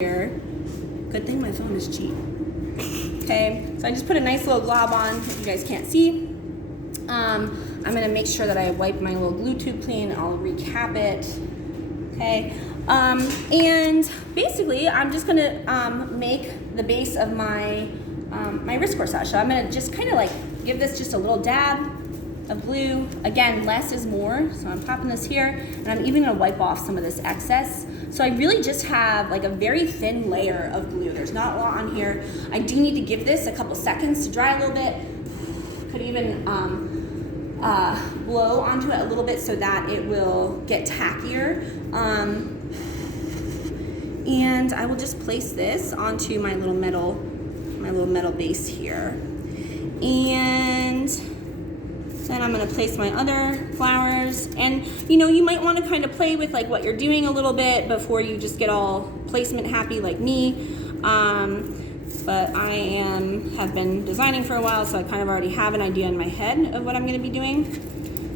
here. Good thing my phone is cheap. Okay, so I just put a nice little glob on if you guys can't see. I'm gonna make sure that I wipe my little glue tube clean. I'll recap it. Okay, and basically I'm just gonna make the base of my my wrist corsage. So I'm gonna just kind of like give this just a little dab of glue. Again, less is more, so I'm popping this here, and I'm even gonna wipe off some of this excess. So I really just have like a very thin layer of glue. There's not a lot on here. I do need to give this a couple seconds to dry a little bit. Could even blow onto it a little bit so that it will get tackier. And I will just place this onto my little metal base here. And then I'm gonna place my other flowers, and you know, you might wanna kind of play with like what you're doing a little bit before you just get all placement happy like me. But I have been designing for a while, so I kind of already have an idea in my head of what I'm gonna be doing.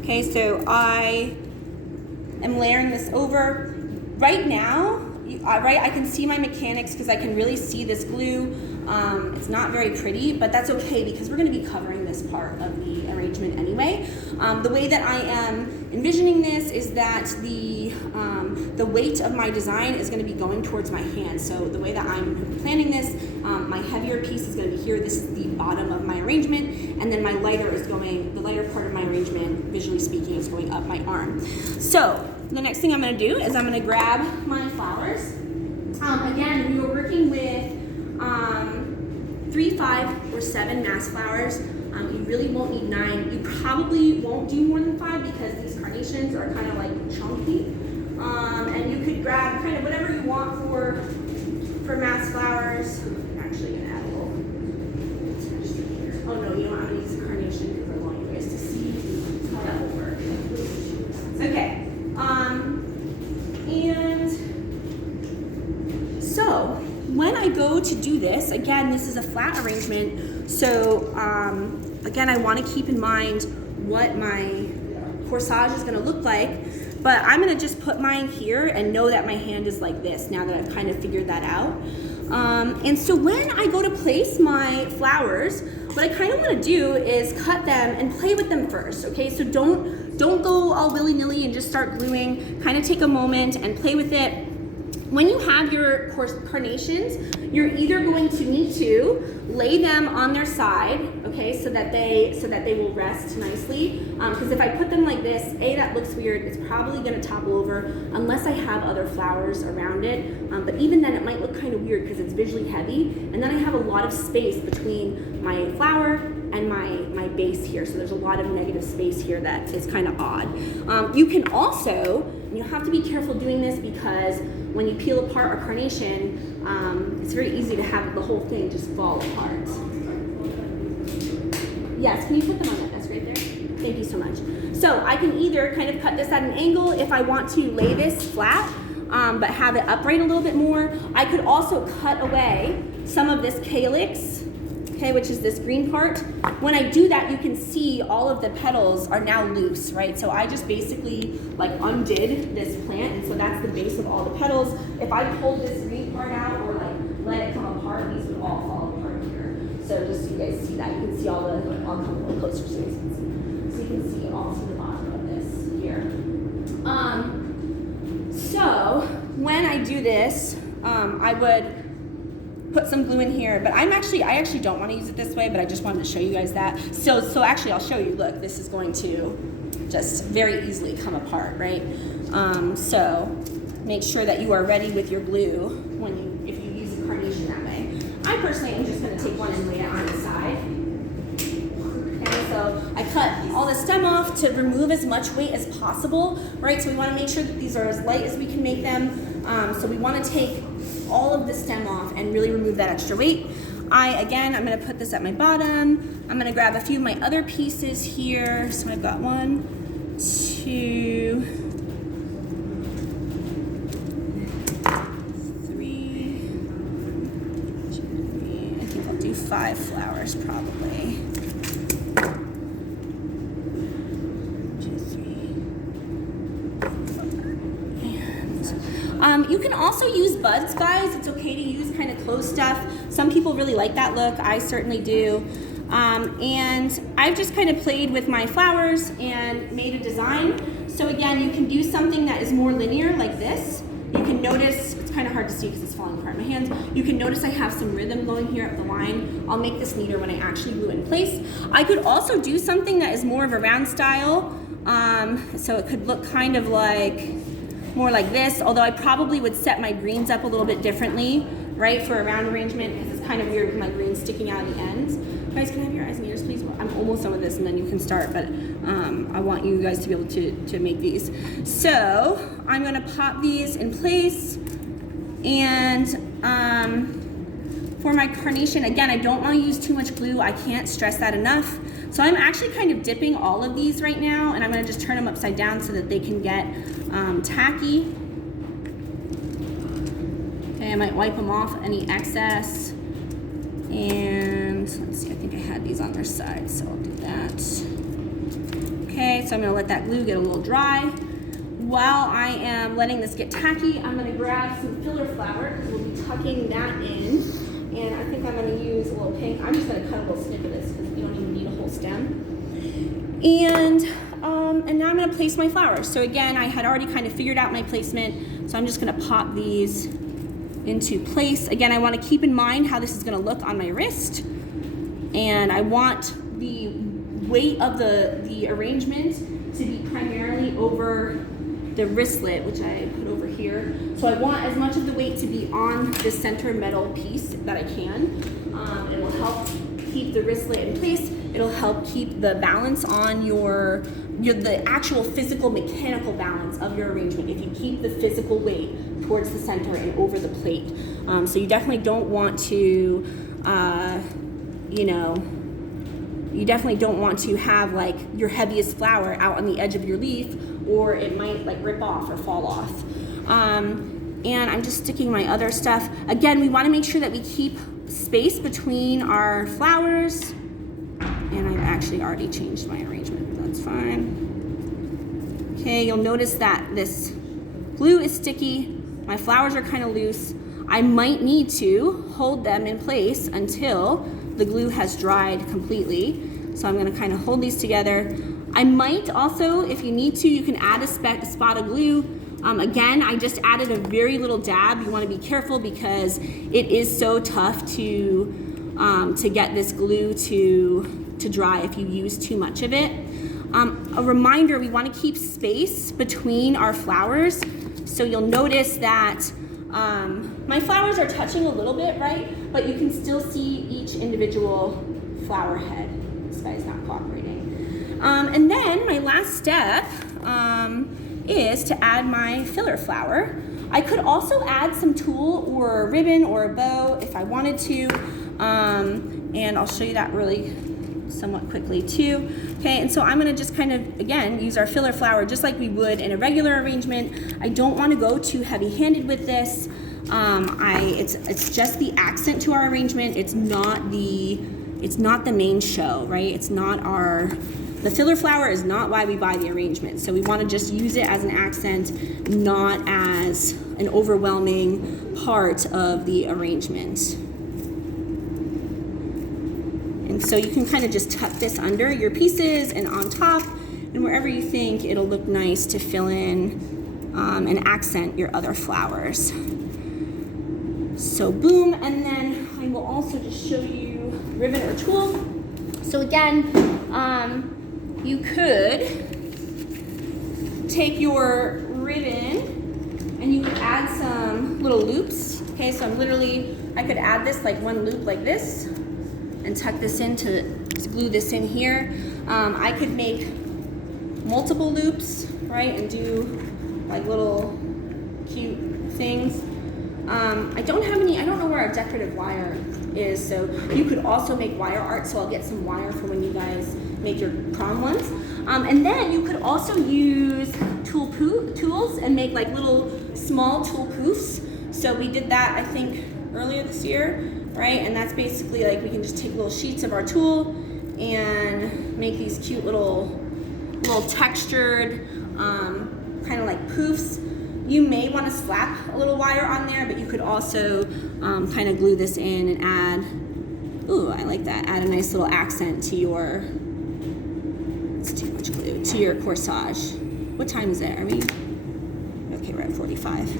Okay, so I am layering this over. Right now, I can see my mechanics because I can really see this glue. It's not very pretty, but that's okay because we're going to be covering this part of the arrangement anyway. The way that I am envisioning this is that the weight of my design is going to be going towards my hand. So the way that I'm planning this, my heavier piece is going to be here. This is the bottom of my arrangement, and then my lighter part of my arrangement, visually speaking, is going up my arm. So the next thing I'm going to do is I'm going to grab my flowers. Again, we were working with 3, 5, or 7 mass flowers. You really won't need 9. You probably won't do more than 5 because these carnations are kind of like chunky. And you could grab kind of whatever you want for mass flowers. I'm actually gonna add a little texture here. Oh no, you don't have to use a carnation because I want you guys to see how that will work. Okay. And so when I go to do this, again, this is a flat arrangement. So again, I want to keep in mind what my corsage is going to look like, but I'm going to just put mine here and know that my hand is like this now that I've kind of figured that out. And so when I go to place my flowers, what I kind of want to do is cut them and play with them first, okay? So don't go all willy-nilly and just start gluing. Kind of take a moment and play with it. When you have your carnations, you're either going to need to lay them on their side, okay, so that they will rest nicely. Because if I put them like this, that looks weird. It's probably going to topple over unless I have other flowers around it. But even then, it might look kind of weird because it's visually heavy. And then I have a lot of space between my flower and my base here. So there's a lot of negative space here that is kind of odd. You can also, and you have to be careful doing this because when you peel apart a carnation, it's very easy to have the whole thing just fall apart. Yes, can you put them on that desk right there? Thank you so much. So I can either kind of cut this at an angle if I want to lay this flat, but have it upright a little bit more. I could also cut away some of this calyx, okay, which is this green part. When I do that, you can see all of the petals are now loose, right? So I just basically like undid this plant, and so that's the base of all the petals. If I pulled this green part out or like let it come apart, these would all fall apart here. So just so you guys see that, you can see all the, I'll come a little closer so you can see. So you can see all to the bottom of this here. So when I do this, I would put some glue in here, but I actually don't want to use it this way, but I just wanted to show you guys that. So actually I'll show you, look, this is going to just very easily come apart, right? So make sure that you are ready with your glue if you use a carnation that way. I personally am just going to take one and lay it on the side. Okay, so I cut all the stem off to remove as much weight as possible, right? So we want to make sure that these are as light as we can make them. So we want to take all of the stem off and really remove that extra weight. I'm going to put this at my bottom. I'm going to grab a few of my other pieces here. So I've got 1, 2, 3. I think I'll do 5 flowers probably. 2, 3, 4. And you can can also use buds, guys. It's okay to use kind of closed stuff. Some people really like that look. I certainly do. And I've just kind of played with my flowers and made a design. So again, you can do something that is more linear like this. You can notice, it's kind of hard to see because it's falling apart in my hands. You can notice I have some rhythm going here up the line. I'll make this neater when I actually glue it in place. I could also do something that is more of a round style. So it could look kind of like, more like this, although I probably would set my greens up a little bit differently, right, for a round arrangement, because it's kind of weird with my greens sticking out of the ends. Guys, can I have your eyes and ears, please? Well, I'm almost done with this and then you can start, but I want you guys to be able to make these. So I'm gonna pop these in place, and for my carnation, again, I don't wanna use too much glue. I can't stress that enough. So I'm actually kind of dipping all of these right now, and I'm gonna just turn them upside down so that they can get tacky. Okay, I might wipe them off any excess. And let's see, I think I had these on their side, so I'll do that. Okay, so I'm gonna let that glue get a little dry. While I am letting this get tacky, I'm gonna grab some filler flower, because we'll be tucking that in. And I think I'm gonna use a little pink. I'm just gonna cut a little snip of this, because we don't even need a whole stem. And now I'm gonna place my flowers. So again, I had already kind of figured out my placement, so I'm just gonna pop these into place. Again, I wanna keep in mind how this is gonna look on my wrist, and I want the weight of the arrangement to be primarily over the wristlet, which I put over here. So I want as much of the weight to be on the center metal piece that I can. It will help keep the wristlet in place. It'll help keep the balance on the actual physical mechanical balance of your arrangement if you keep the physical weight towards the center and over the plate. So you definitely don't want to, you definitely don't want to have like your heaviest flower out on the edge of your leaf, or it might like rip off or fall off. And I'm just sticking my other stuff. Again, we want to make sure that we keep space between our flowers. And I've actually already changed my arrangement, but that's fine. Okay, you'll notice that this glue is sticky. My flowers are kind of loose. I might need to hold them in place until the glue has dried completely. So I'm gonna kind of hold these together. I might also, if you need to, you can add a spot of glue. Again, I just added a very little dab. You wanna be careful because it is so tough to get this glue to dry if you use too much of it. A reminder, we want to keep space between our flowers. So you'll notice that my flowers are touching a little bit, right? But you can still see each individual flower head. This guy's not cooperating. And then my last step is to add my filler flower. I could also add some tulle or a ribbon or a bow if I wanted to. And I'll show you that really somewhat quickly too. Okay, and so I'm gonna just kind of, again, use our filler flower just like we would in a regular arrangement. I don't wanna go too heavy-handed with this. It's just the accent to our arrangement. It's not the main show, right? The filler flower is not why we buy the arrangement. So we wanna just use it as an accent, not as an overwhelming part of the arrangement. And so you can kind of just tuck this under your pieces and on top and wherever you think it'll look nice to fill in and accent your other flowers. So boom, and then I will also just show you ribbon or tulle. So again, you could take your ribbon and you could add some little loops. Okay, so I could add this like one loop like this and tuck this in to glue this in here. I could make multiple loops, right, and do like little cute things. I don't know where our decorative wire is, so you could also make wire art, so I'll get some wire for when you guys make your prom ones. And then you could also use tools and make like little small tulle poofs. So we did that, I think, earlier this year. Right, and that's basically like we can just take little sheets of our tulle and make these cute little textured kind of like poofs. You may want to slap a little wire on there, but you could also kind of glue this in and add, ooh, I like that, add a nice little accent to your, it's too much glue, to your corsage. What time is it? Are we, okay, we're at 45.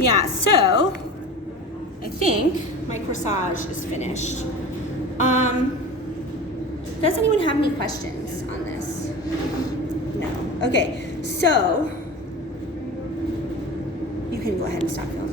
Yeah, so I think my corsage is finished. Does anyone have any questions on this? No. Okay, so you can go ahead and stop filming.